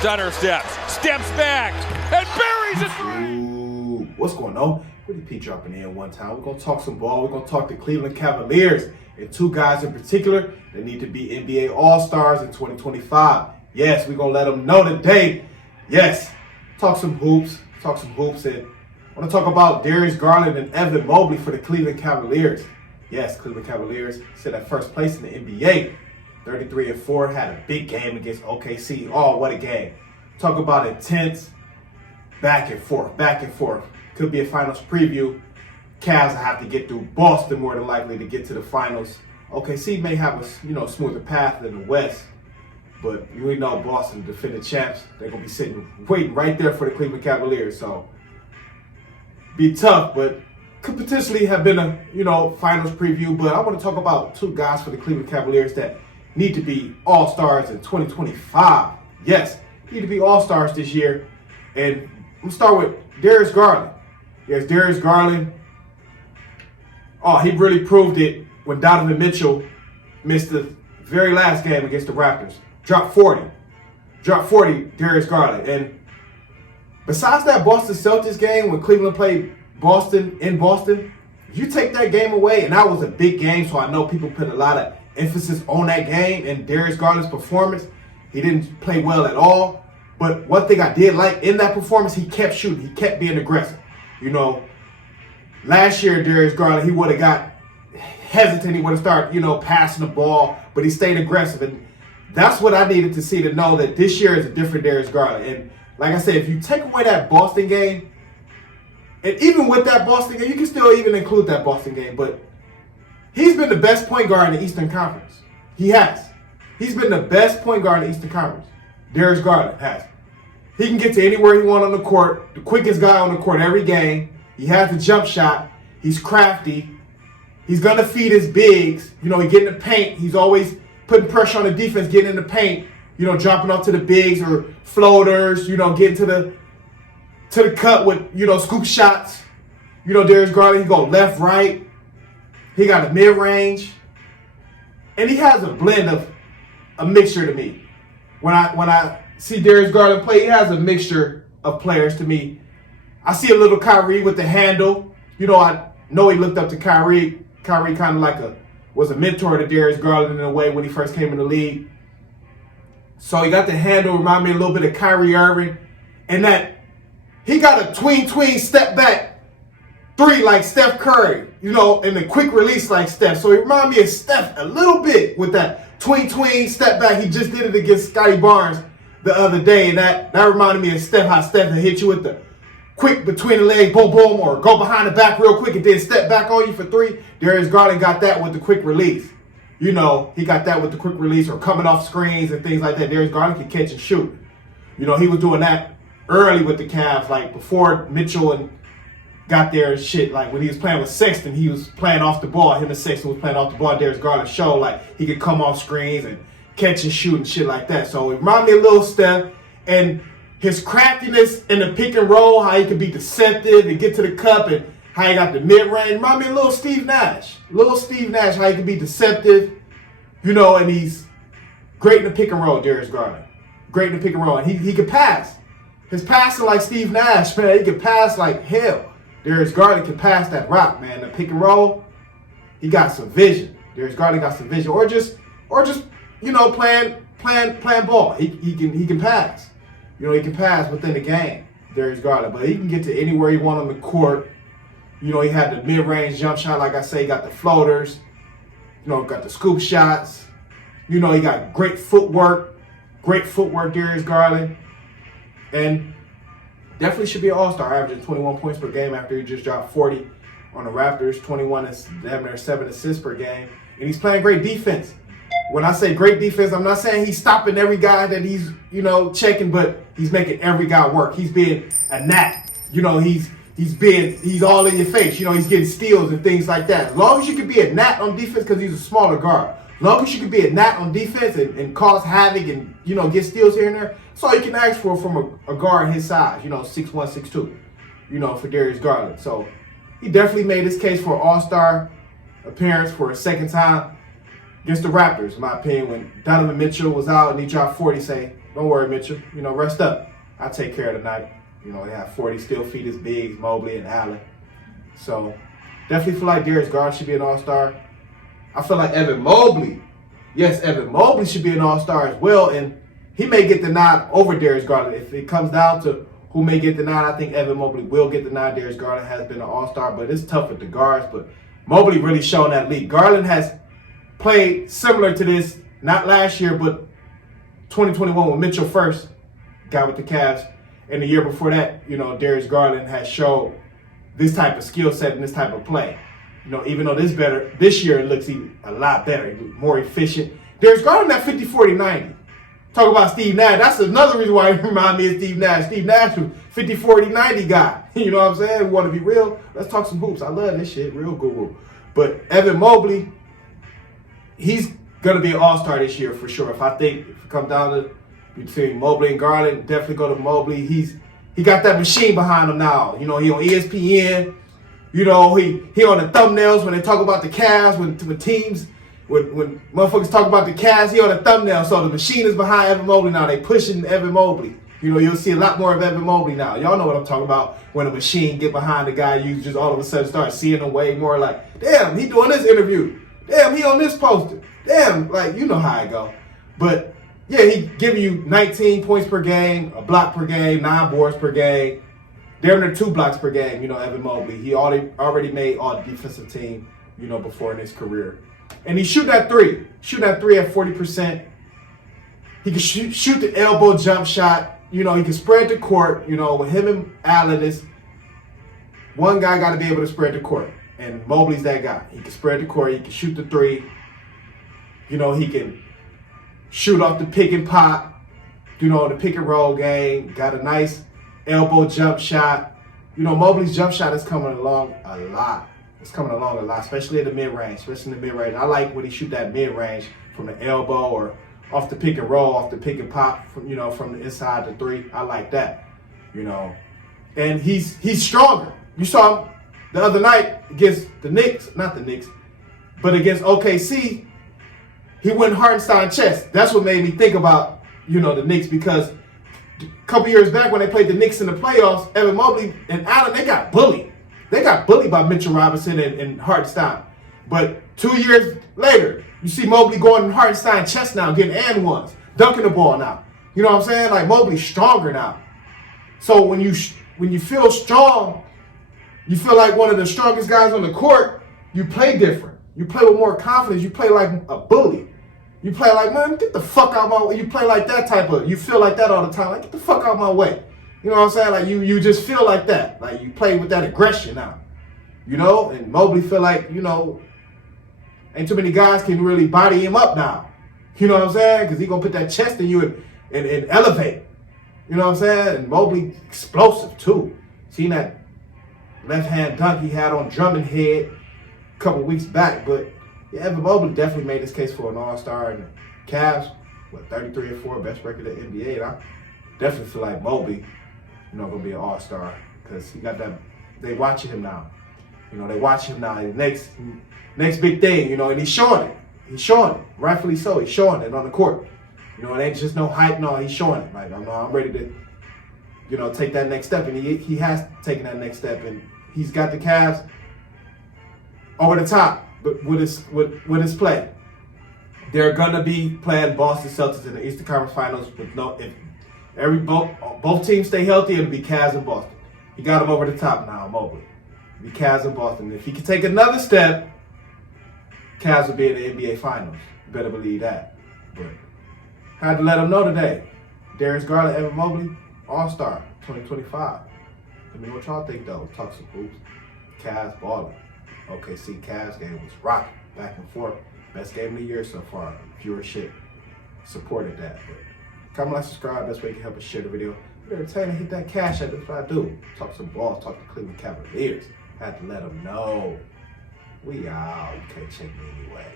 Stunner steps back, and buries it. Ooh, what's going on? Witty P dropping in one time. We're going to talk some ball. We're going to talk the Cleveland Cavaliers and two guys in particular that need to be NBA All-Stars in 2025. Yes, we're going to let them know today. Yes, talk some hoops. And I want to talk about Darius, Garland, and Evan Mobley for the Cleveland Cavaliers. Yes, Cleveland Cavaliers sit at first place in the NBA. 33-4, had a big game against OKC. Oh, what a game. Talk about intense back and forth. Could be a finals preview. Cavs have to get through Boston more than likely to get to the finals. OKC may have a smoother path than the West, but we know Boston, defending champs, they're gonna be waiting right there for the Cleveland Cavaliers. So be tough, but could potentially have been a finals preview. But I want to talk about two guys for the Cleveland Cavaliers that need to be All-Stars in 2025. Yes, need to be All-Stars this year. And we'll start with Darius Garland. Yes, Darius Garland. Oh, he really proved it when Donovan Mitchell missed the very last game against the Raptors. Dropped 40, Darius Garland. And besides that Boston Celtics game when Cleveland played Boston in Boston, if you take that game away, and that was a big game, so I know people put a lot of emphasis on that game and Darius Garland's performance. He didn't play well at all. But one thing I did like in that performance, he kept shooting. He kept being aggressive. Last year, Darius Garland, he would have got hesitant. He would have started, passing the ball, but he stayed aggressive. And that's what I needed to see to know that this year is a different Darius Garland. And like I said, if you take away that Boston game, and even with that Boston game, you can still even include that Boston game, but he's been the best point guard in the Eastern Conference. He has. He's been the best point guard in the Eastern Conference. Darius Garland has. He can get to anywhere he wants on the court, the quickest guy on the court every game. He has the jump shot. He's crafty. He's going to feed his bigs. He get in the paint. He's always putting pressure on the defense, getting in the paint, dropping off to the bigs or floaters, getting to the cut with, scoop shots. Darius Garland, he go left, right. He got a mid-range. And he has a blend of a mixture to me. When I see Darius Garland play, he has a mixture of players to me. I see a little Kyrie with the handle. I know he looked up to Kyrie. Kyrie kind of was a mentor to Darius Garland in a way when he first came in the league. So he got the handle, remind me a little bit of Kyrie Irving. And that he got a tween step back three like Steph Curry, and a quick release like Steph. So he reminded me of Steph a little bit with that tween step back. He just did it against Scotty Barnes the other day, and that reminded me of Steph, how Steph had hit you with the quick between the legs, boom, boom, or go behind the back real quick and then step back on you for three. Darius Garland got that with the quick release. He got that with the quick release or coming off screens and things like that. Darius Garland can catch and shoot. He was doing that early with the Cavs, like before Mitchell and got there and shit. Like when he was playing with Sexton, he was playing off the ball. Him and Sexton was playing off the ball. Darius Garland showed like he could come off screens and catch and shoot and shit like that. So it reminded me a little Steph. And his craftiness in the pick and roll, how he could be deceptive and get to the cup, and how he got the mid-range. Remind me of little Steve Nash. How he could be deceptive, and he's great in the pick and roll, Darius Garland. Great in the pick and roll. And he could pass. His passing like Steve Nash, man. He could pass like hell. Darius Garland can pass that rock, man. The pick and roll, he got some vision. Darius Garland got some vision. Or just playing ball. He can pass. He can pass within the game, Darius Garland. But he can get to anywhere he wants on the court. He had the mid-range jump shot, like I say. He got the floaters. Got the scoop shots. He got great footwork. Darius Garland. And definitely should be an All-Star, averaging 21 points per game after he just dropped 40 on the Raptors. 21 and 7 assists per game. And he's playing great defense. When I say great defense, I'm not saying he's stopping every guy that he's, checking, but he's making every guy work. He's being a gnat. He's all in your face. He's getting steals and things like that. As long as you can be a gnat on defense, because he's a smaller guard. As long as you can be a gnat on defense and cause havoc and, get steals here and there, that's all you can ask for from a guard his size, 6'1", 6'2", for Darius Garland. So he definitely made his case for an All-Star appearance for a second time. against the Raptors, in my opinion, when Donovan Mitchell was out and he dropped 40, say, don't worry, Mitchell, rest up. I'll take care of the night. He had 40, still feed his bigs, Mobley and Allen. So definitely feel like Darius Garland should be an all-star. I feel like Evan Mobley should be an all-star as well, and he may get the nod over Darius Garland. If it comes down to who may get the nod, I think Evan Mobley will get the nod. Darius Garland has been an all-star, but it's tough with the guards. But Mobley really shown that league. Garland has played similar to this, not last year, but 2021 when Mitchell first got with the Cavs. And the year before that, Darius Garland has showed this type of skill set and this type of play. Even though this year it looks even a lot better, more efficient. Darius Garland at 50, 40, 90. Talk about Steve Nash. That's another reason why he reminds me of Steve Nash. Steve Nash was 50, 40, 90 guy. You know what I'm saying? We want to be real. Let's talk some hoops. I love this shit. Real guru. But Evan Mobley, he's going to be an all-star this year for sure. If it comes down to between Mobley and Garland, definitely go to Mobley. He got that machine behind him now. He on ESPN. He on the thumbnails when they talk about the Cavs, when motherfuckers talk about the Cavs, he on the thumbnail. So the machine is behind Evan Mobley now. They pushing Evan Mobley. You'll see a lot more of Evan Mobley now. Y'all know what I'm talking about. When a machine get behind the guy, you just all of a sudden start seeing him way more like, damn, he doing this interview. Damn, he on this poster. Damn, you know how it go. But yeah, he giving you 19 points per game, a block per game, 9 boards per game. Damn near 2 blocks per game, Evan Mobley. He already made all defensive team, before in his career. And he shoot that three. Shoot that three at 40%. He can shoot the elbow jump shot. He can spread the court. With him and Allen, is one guy got to be able to spread the court. And Mobley's that guy. He can spread the court. He can shoot the three. He can shoot off the pick and pop. The pick and roll game. Got a nice elbow jump shot. Mobley's jump shot is coming along a lot. It's coming along a lot, especially in the mid-range. I like when he shoot that mid-range from the elbow or off the pick and roll, off the pick and pop from the inside the three. I like that. And he's stronger. You saw him the other night against the Knicks, not the Knicks, but against OKC. He went Hartenstein chest. That's what made me think about the Knicks, because a couple years back when they played the Knicks in the playoffs, Evan Mobley and Allen, they got bullied. They got bullied by Mitchell Robinson and Hartenstein. But 2 years later, you see Mobley going in Hartenstein chest now, getting and ones, dunking the ball now. You know what I'm saying? Like, Mobley's stronger now. So when you feel strong, you feel like one of the strongest guys on the court, you play different. You play with more confidence. You play like a bully. You play like, man, get the fuck out of my way. You play like that you feel like that all the time. Like, get the fuck out of my way. You know what I'm saying? Like, you just feel like that. Like, you play with that aggression now. And Mobley feel like, ain't too many guys can really body him up now. You know what I'm saying? Because he going to put that chest in you and elevate. You know what I'm saying? And Mobley explosive, too. Seen that left-hand dunk he had on Drummond head a couple weeks back. But, yeah, Evan Mobley definitely made this case for an all-star. And the Cavs, 33-4, best record in the NBA. And I definitely feel like Mobley, going to be an all-star, because he got that. They watching him now. They watching him now. The next big thing, and he's showing it. He's showing it. Rightfully so. He's showing it on the court. It ain't just no hype. No, he's showing it. Like, I'm ready to, take that next step. And he has taken that next step. And he's got the Cavs over the top with his play. They're going to be playing Boston Celtics in the Eastern Conference Finals with both teams stay healthy, it'll be Cavs and Boston. He got him over the top now, Mobley. It'll be Cavs and Boston. If he can take another step, Cavs will be in the NBA Finals. You better believe that. But had to let him know today. Darius Garland, Evan Mobley, All-Star 2025. Let me know what y'all think, though. Talk some hoops. Cavs balling. OKC Cavs game was rocking back and forth. Best game of the year so far. Viewership supported that. But comment, like, subscribe. That's way you can help us share the video. If you're entertaining, hit that cash app. That's what I do. Talk some balls. Talk to Cleveland Cavaliers. Had to let them know. We out. You can't check me anyway.